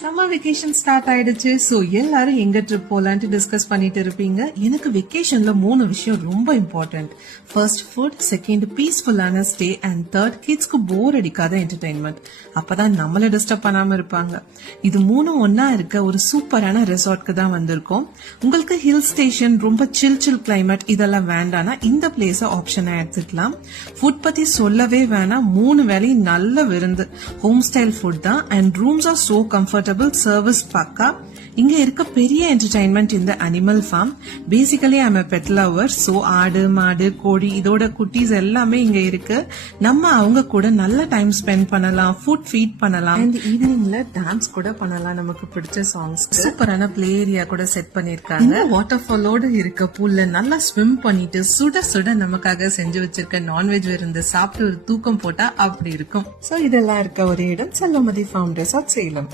Summer vacation start ஆயிடுச்சு. So எல்லாரும் எங்க ட்ரிப் போலான்ட்டு டிஸ்கஸ் பண்ணிட்டு இருப்பீங்க. எனக்கு வெக்கேஷன்ல 3 விஷயம் ரொம்ப இம்பார்ட்டன்ட். ஃபர்ஸ்ட் ஃபுட், செகண்ட் பீஸ்ஃபுல்லான ஸ்டே, அண்ட் தேர்ட் கிட்ஸ்க்கு போர் அடிக்காத என்டர்டைன்மெண்ட். அப்பதான் நம்மள டிஸ்டர்ப் பண்ணாம இருப்பாங்க. இது 3 ஒன்னா இருக்க ஒரு சூப்பரான ரெசார்ட்க்கு தான் வந்திருக்கோம். உங்களுக்கு ஹில் ஸ்டேஷன், ரொம்ப சில் கிளைமேட் இதெல்லாம் வேண்டானா இந்த பிளேஸ ஆப்ஷனா எடுத்துக்கலாம். ஃபுட் பத்தி சொல்லவே வேணாம். 3 வேளையும் நல்ல விருந்து. ஹோம் ஸ்டைல் ஃபுட் தான் and rooms are so comfortable. Service பக்கா. இங்க இருக்க பெரிய என்டர்டைன்மெண்ட் இந்த animal farm. Basically I'm a pet lover. So ஆடு, மாடு, கோழி இதோட குட்டீஸ் எல்லாமே இங்க இருக்கு. நம்ம அவங்க கூட நல்ல டைம் ஸ்பெண்ட் பண்ணலாம், ஃபுட் ஃபீட் பண்ணலாம், அண்ட் ஈவினிங்ல டான்ஸ் கூட பண்ணலாம். நமக்கு பிடிச்ச சாங்ஸ். சூப்பரான பிளே ஏரியா கூட செட் பண்ணிருக்காங்க. வாட்டர் ஃபாலோட இருக்க பூல்ல நல்லா ஸ்விம் பண்ணிட்டு சுட சுட நமக்காக செஞ்சு வச்சிருக்க நான்வெஜ் விருந்து சாப்பிட்டு ஒரு தூக்கம் போட்டா அப்படி இருக்கும். சோ இதெல்லாம் இருக்க ஒரு இடம் செல்லமதி ஃபார்ம் ரெசார்ட், சேலம்.